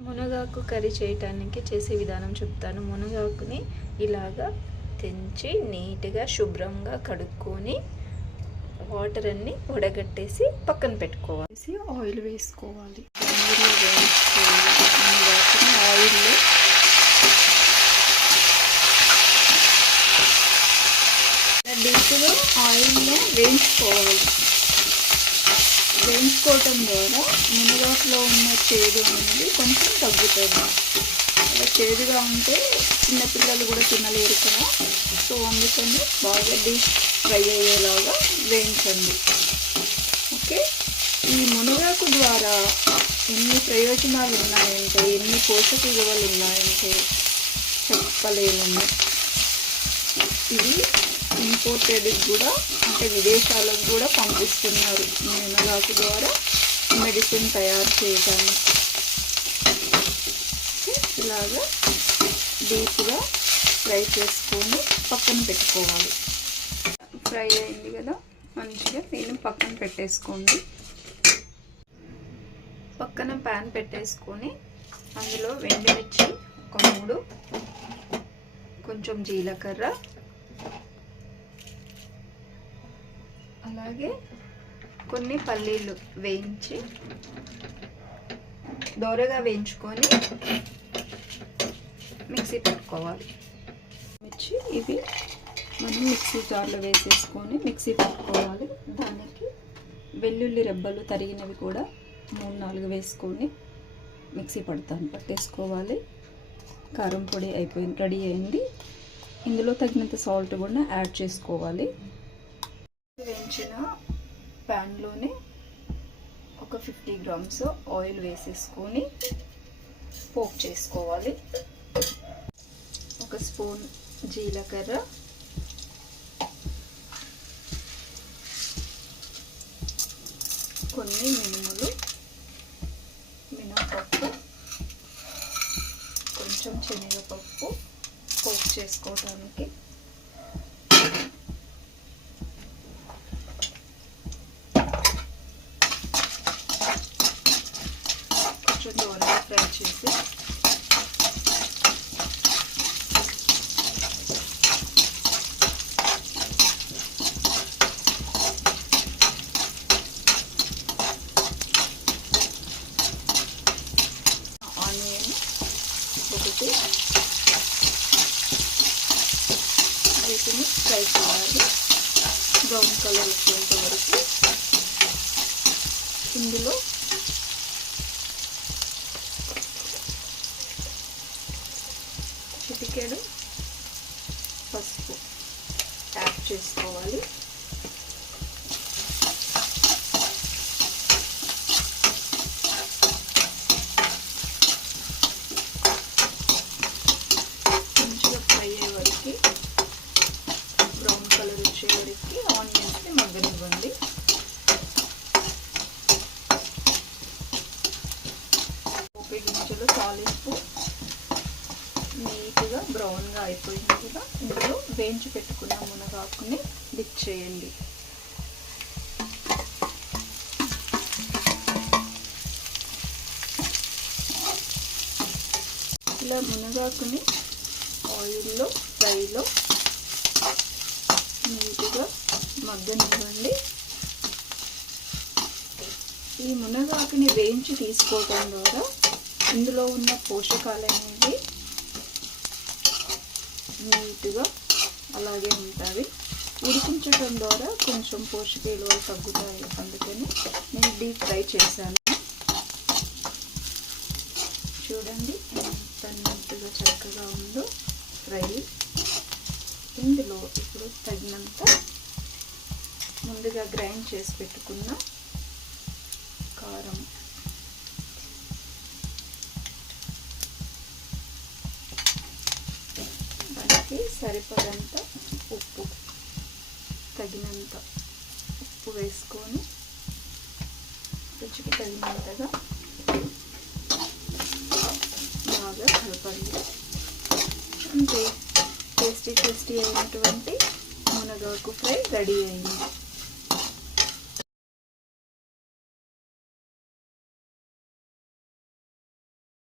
మునగాకు కర్రీ చేయటానికి చేసే విధానం చెప్తాను. మునగాకుని ఇలాగా తెంచి నీట్గా శుభ్రంగా కడుక్కొని వాటర్ అన్ని వడగట్టేసి పక్కన పెట్టుకోవాలి. ఆయిల్ వేసుకోవాలి. ఆయిల్లో డీప్గా ఆయిల్లో వేయించుకోవాలి. వేయించుకోవటం ద్వారా మునగాకులో ఉన్న చేదు అనేది కొంచెం తగ్గుతుంది. అలా చేదుగా ఉంటే చిన్నపిల్లలు కూడా తినలేరు కదా. సో అందుకని బాగా డీప్ ఫ్రై అయ్యేలాగా వేయించండి. ఓకే? ఈ మునగాకు ద్వారా ఎన్ని ప్రయోజనాలు ఉన్నాయంటే ఎన్ని పోషక విలువలు ఉన్నాయంటే చెప్పలేము. ఇది ఇంపోర్టెడ్కి కూడా అంటే విదేశాలకు కూడా పంపిస్తున్నారు మునగాకు ద్వారా మెడిసిన్ తయారు చేయటానికి ఇలాగా డీప్గా ఫ్రై చేసుకొని పక్కన పెట్టుకోవాలి. ఫ్రై అయింది కదా మంచిగా నేను పక్కన పెట్టేసుకోండి. పక్కన ప్యాన్ పెట్టేసుకొని అందులో వెండిమిర్చి ఒక మూడు కొంచెం జీలకర్ర అలాగే కొన్ని పల్లీలు వేయించి దోరగా వేయించుకొని మిక్సీ పెట్టుకోవాలి. మిర్చి ఇవి మనం మిక్సీ జార్లో వేసేసుకొని మిక్సీ పెట్టుకోవాలి. దానికి వెల్లుల్లి రెబ్బలు తరిగినవి కూడా మూడు నాలుగు వేసుకొని మిక్సీ పడతాను పట్టేసుకోవాలి. కారం పొడి అయిపోయింది రెడీ అయింది. ఇందులో తగినంత సాల్ట్ కూడా యాడ్ చేసుకోవాలి. వేయించిన ప్యాన్లోనే ఒక ఫిఫ్టీ గ్రామ్స్ ఆయిల్ వేసేసుకొని పోక్ చేసుకోవాలి. ఒక స్పూన్ జీలకర్ర. కొన్ని మినుములు మినపప్పు కొంచెం శనగపప్పు పోక్ చేసుకోవడానికి కొంచెం దూరంగా ఫ్రై ఆనియన్ ఒకటి. వీటిని ఫ్రై చేయాలి. బ్రౌన్ కలర్ వచ్చేంత వరకు. ఇందులో చిటికెడు పసుపు యాడ్ చేసుకోవాలి. మంచిగా ఫ్రై అయ్యే వరకు బ్రౌన్ కలర్ వచ్చే వరకు ఆనియన్స్ని మగ్గనివ్వండి. పోపే గింజలు తాలింపు నీట్గా బ్రౌన్గా అయిపోయింది కదా ఇందులో వేయించి పెట్టుకున్న మునగాకుని డిప్ చేయండి. ఇలా మునగాకుని ఆయిల్లో ఫ్రైలో నీట్గా మగ్గనివ్వండి. ఈ మునగాకుని వేయించి తీసుకోవటం ద్వారా ఇందులో ఉన్న పోషకాలు అనేవి నీట్గా అలాగే ఉంటుంది. ఉడికించడం ద్వారా కొంచెం పోషక విలువలు తగ్గుతాయి. అందుకని నేను డీప్ ఫ్రై చేశాను. చూడండి ఎంత నీట్గా చక్కగా ఉందో ఫ్రై. ఇందులో ఇప్పుడు తగినంత ముందుగా గ్రైండ్ చేసి పెట్టుకున్న కారం దానికి సరిపడంత ఉప్పు తగినంత ఉప్పు వేసుకొని రుచికి తగినంతగా బాగా కలపండి అంతే. టేస్టీ టేస్టీ అయినటువంటి మునగాకు ఫ్రై రెడీ అయింది.